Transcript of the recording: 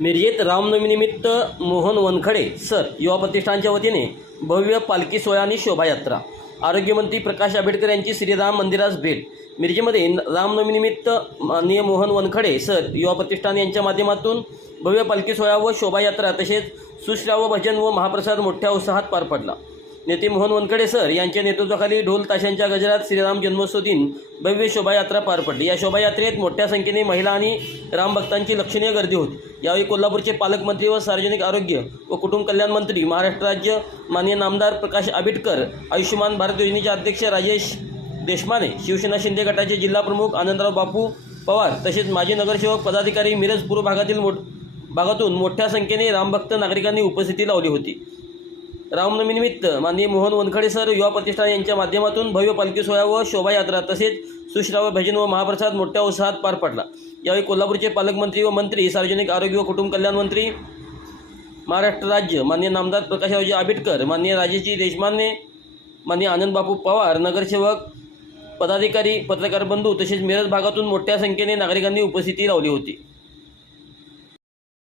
मिरजेत रामनवमीनिमित्त Mohan वनखडे sir युवा प्रतिष्ठानच्या वतीने भव्य पालखी सोहळा आणि शोभायात्रा. आरोग्यमंत्री प्रकाश आंबेडकर यांची श्रीराम मंदिरास भेट. मिरजेमध्ये रामनवमीनिमित्त माननीय मोहन वनखडे सर युवा प्रतिष्ठान यांच्या माध्यमातून भव्य पालखी सोहळा व शोभायात्रा तसेच सुश्राव भजन व महाप्रसाद मोठ्या उत्साहात पार पडला. नेते मोहन वनकडे सर यांच्या नेतृत्वाखाली ढोल ताशांच्या गजरात श्रीराम जन्मोत्सव दिन भव्य शोभायात्रा पार पडली. या शोभायात्रेत मोठ्या संख्येने महिला आणि रामभक्तांची लक्षणीय गर्दी होती. यावेळी कोल्हापूरचे पालकमंत्री व सार्वजनिक आरोग्य व कुटुंब कल्याण मंत्री महाराष्ट्र राज्य माननीय नामदार प्रकाश आंबेडकर आयुष्यमान भारत योजनेचे अध्यक्ष राजेश देशमाने शिवसेना शिंदे गटाचे जिल्हाप्रमुख आनंदराव बापू पवार तसेच माजी नगरसेवक पदाधिकारी मिरज पूर्व भागातील मोठ भागातून मोठ्या संख्येने रामभक्त नागरिकांनी उपस्थिती लावली होती. रामनवमीनिमित्त माननीय मोहन वनखडे सर युवा प्रतिष्ठान यांच्या माध्यमातून भव्य पालखी सोहळा व शोभायात्रा तसेच सुश्राव भजन व महाप्रसाद मोठ्या उत्साहात पार पडला. यावेळी कोल्हापूरचे पालकमंत्री व मंत्री सार्वजनिक आरोग्य व कुटुंब कल्याण मंत्री महाराष्ट्र राज्य माननीय नामदार प्रकाशरावजी आंबेडकर माननीय राजेशजी देशमाने माननीय आनंदबापू पवार नगरसेवक पदाधिकारी पत्रकार बंधू तसेच मिरज भागातून मोठ्या संख्येने नागरिकांनी उपस्थिती लावली होती.